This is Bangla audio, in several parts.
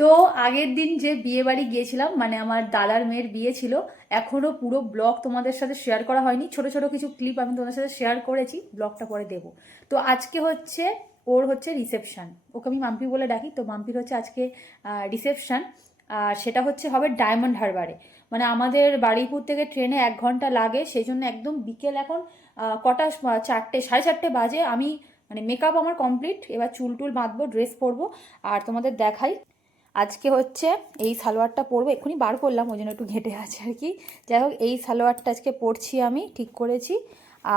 তো আগের দিন যে বিয়ে বাড়ি গিয়েছিলাম মানে আমার দাদার মেয়ের বিয়ে ছিল এখনও পুরো ব্লগ তোমাদের সাথে শেয়ার করা হয়নি। ছোট ছোট কিছু ক্লিপ আমি তোমাদের সাথে শেয়ার করেছি, ব্লগটা পরে দেবো। তো আজকে হচ্ছে, ওর হচ্ছে রিসেপশন ওকে আমি মাম্পি বলে ডাকি, তো মাম্পির হচ্ছে আজকে রিসেপশন আর সেটা হচ্ছে হবে ডায়মন্ড হারবারে মানে আমাদের বাড়িপুর থেকে ট্রেনে এক ঘণ্টা লাগে, সেই জন্য একদম বিকেল এখন কটা চারটে, সাড়ে চারটে বাজে। আমি মানে মেকআপ আমার কমপ্লিট এবার চুল টুল বাঁধবো ড্রেস পরবো। আর তোমাদের দেখাই আজকে হচ্ছে এই সালোয়ারটা পরবো, এক্ষুনি বার করলাম, ওই জন্য একটু ঘেটে আছে আর কি। যাই হোক, এই সালোয়ারটা আজকে পরছি আমি, ঠিক করেছি।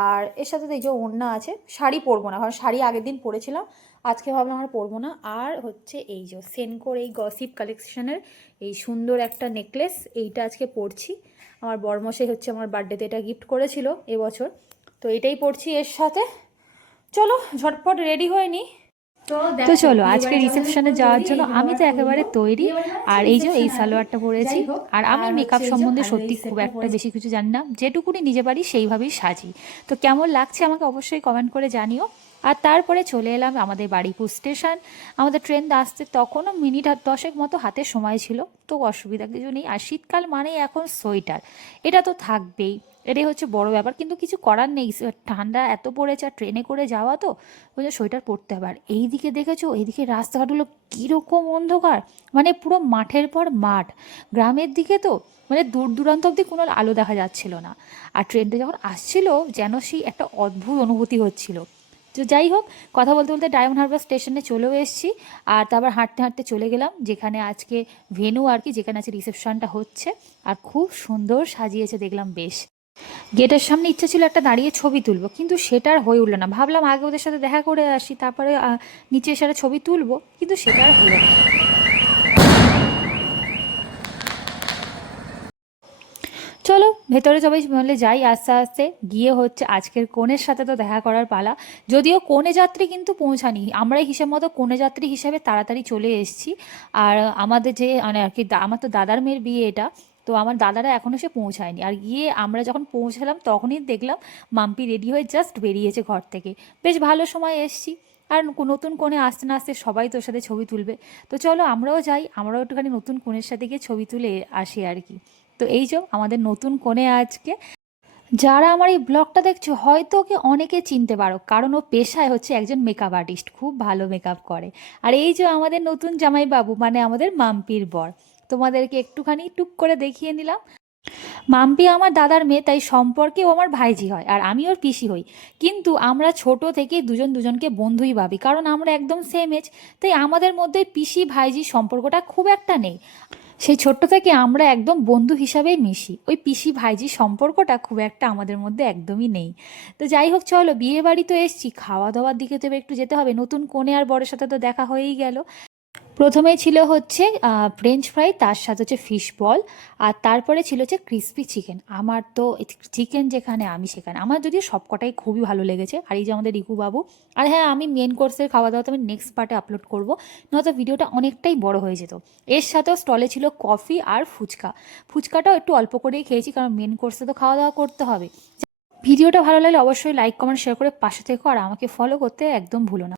আর এর সাথে এই যে ওড়না আছে, শাড়ি পরবো না, কারণ শাড়ি আগের দিন পরেছিলাম, আজকে ভাবলাম আর পরবো না। আর হচ্ছে এই যে সেনকোর এই গসিপ কালেকশনের এই সুন্দর একটা নেকলেস এইটা আজকে পরছি। আমার বরমশাই হচ্ছে আমার বার্থডেতে এটা গিফট করেছিল এবছর, তো এটাই পরছি এর সাথে। চলো, ঝটপট রেডি হয়ে নি। তো চলো আজকে রিসেপশনে যাওয়ার জন্য আমি তো একেবারে তৈরি আর এই যে এই সালোয়ারটা পরেছি আর আমি মেকআপ সম্বন্ধে সত্যি খুব একটা বেশি কিছু জানি না যেটুকুনি নিজে পারি সেইভাবেই সাজি। তো কেমন লাগছে আমাকে অবশ্যই কমেন্ট করে জানিও। আর তারপরে চলে এলাম আমাদের বাড়িপুর স্টেশন। আমাদের ট্রেন আসতে তখনও মিনিট হাত দশেক মতো হাতে সময় ছিল, তো অসুবিধা কিছু নেই। আর শীতকাল মানেই এখন সোয়েটার, এটা তো থাকবেই। এটাই হচ্ছে বড় ব্যাপার, কিন্তু কিছু করার নেই। ঠান্ডা এত পড়েছে আর ট্রেনে করে যাওয়া তো, ওই যে সোয়েটার পরতে হবে। আর এইদিকে দেখেছ, এইদিকে রাস্তাঘাটগুলো কীরকম অন্ধকার মানে পুরো মাঠের পর মাঠ। গ্রামের দিকে তো মানে দূর দূরান্ত অব্দি কোনো আলো দেখা যাচ্ছিল না। আর ট্রেনটা যখন আসছিল, যেন সেই একটা অদ্ভুত অনুভূতি হচ্ছিল। তো যাই হোক, কথা বলতে বলতে ডায়মন্ড হারবার স্টেশনে চলেও এসেছি। আর তারপর হাঁটতে হাঁটতে চলে গেলাম, যেখানে আজকে ভেনু আর কি, যেখানে আছে রিসেপশনটা হচ্ছে। আর খুব সুন্দর সাজিয়েছে, দেখলাম বেশ। গেটের সামনে ইচ্ছা ছিল একটা দাঁড়িয়ে ছবি তুলবো, কিন্তু সেটার হয়ে উঠল না। ভাবলাম আগে ওদের সাথে দেখা করে আসি, তারপরে নিচে এসে ছবি তুলবো, কিন্তু সেটা আর হলো না। চলো, ভেতরে সবাই মিলে যাই আস্তে আস্তে। গিয়ে হচ্ছে আজকের কনের সাথে তো দেখা করার পালা। যদিও কনে যাত্রী কিন্তু পৌঁছানি। আমরাই হিসেব মতো কনে যাত্রী হিসেবে তাড়াতাড়ি চলে এসেছি। আর আমাদের যে মানে আর কি আমার তো দাদার মেয়ের বিয়ে এটা। তো আমার দাদারা এখনও সে পৌঁছায়নি। আর গিয়ে আমরা যখন পৌঁছালাম, তখনই দেখলাম মাম্পি রেডি হয়ে জাস্ট বেরিয়েছে ঘর থেকে। বেশ ভালো সময় এসছি। আর নতুন কোণে আসতে না আসতে সবাই তোর সাথে ছবি তুলবে। তো চলো আমরাও যাই। আমরাও একটুখানি নতুন কোণের সাথে গিয়ে ছবি তুলে আসি আর কি। তো এই যে আমাদের নতুন কোণে আজকে, যারা আমার এই ব্লগটা দেখছ, হয়তো ওকে অনেকে চিনতে পারো, কারণ ও পেশায় হচ্ছে একজন মেকআপ আর্টিস্ট খুব ভালো মেকআপ করে। আর এই যে আমাদের নতুন জামাইবাবু মানে আমাদের মাম্পির বর, তোমাদেরকে একটুখানি টুক করে দেখিয়ে নিলাম। মাম্পি আমার দাদার মেয়ে, তাই সম্পর্কে ও আমার ভাইজি হয়, আর আমি ওর পিসি হই। কিন্তু আমরা ছোট থেকে দুজন দুজনকে বন্ধুই ভাবি, কারণ আমরা একদম সেম এজ তাই আমাদের মধ্যে পিসি ভাইজি সম্পর্কটা খুব একটা নেই। সেই ছোট্ট থেকে আমরা একদম বন্ধু হিসাবেই মিশি। ওই পিসি ভাইজি সম্পর্কটা খুব একটা আমাদের মধ্যে একদমই নেই। তো যাই হোক, চলো বিয়ে বাড়ি তো এসছি খাওয়া দাওয়ার দিকে তো একটু যেতে হবে। নতুন কোণে আর বরের সাথে তো দেখা হয়েই গেল। প্রথমেই ছিল হচ্ছে ফ্রেঞ্চ ফ্রাই তার সাথে হচ্ছে ফিশ বল আর তারপরে ছিল হচ্ছে ক্রিসপি চিকেন আমার তো চিকেন যেখানে, আমি সেখানে। আমার যদিও সবকটাই খুবই ভালো লেগেছে। আর এই যে আমাদের বাবু। আর হ্যাঁ আমি মেন কোর্সের খাওয়া দাওয়া তো আমি নেক্সট পার্টে আপলোড করব। নয়তো ভিডিওটা অনেকটাই বড় হয়ে যেত। এর সাথেও স্টলে ছিল কফি আর ফুচকা। ফুচকাটাও একটু অল্প করেই খেয়েছি, কারণ মেন কোর্সে তো খাওয়া দাওয়া করতে হবে। ভিডিওটা ভালো লাগলে অবশ্যই লাইক কমেন্ট শেয়ার করে পাশে থেকো। আর আমাকে ফলো করতে একদম ভুলো না।